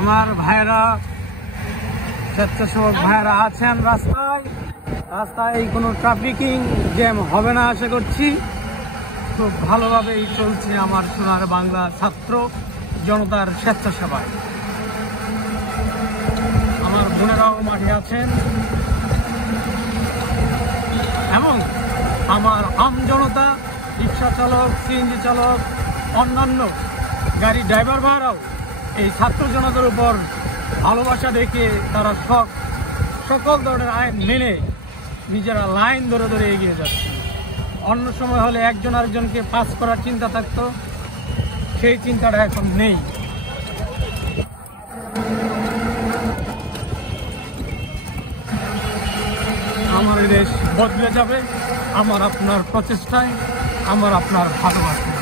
আমার ভাইয়েরা, স্বেচ্ছাসেবক ভাইয়েরা আছেন রাস্তায় কোনো ট্রাফিকিং জ্যাম হবে না আশা করছি। খুব ভালোভাবেই চলছে আমার সোনার বাংলা ছাত্র জনতার স্বেচ্ছাসেবায়। আমার বোনেরাও মাঠে আছেন এবং আমার জনতা, রিক্সা চালক, সিএনজি চালক, অন্যান্য গাড়ি ড্রাইভার ভাইরাও এই ছাত্র জনতার উপর ভালোবাসা দেখে তারা সকল ধরনের আইন মেনে নিজেরা লাইন ধরে ধরে এগিয়ে যাচ্ছে। অন্য সময় হলে একজন আরেকজনকে পাস করার চিন্তা থাকতো, সেই চিন্তাটা এখন নেই। আমার দেশ বদলে যাবে আমার আপনার প্রচেষ্টায়, আমার আপনার ভালোবাসা।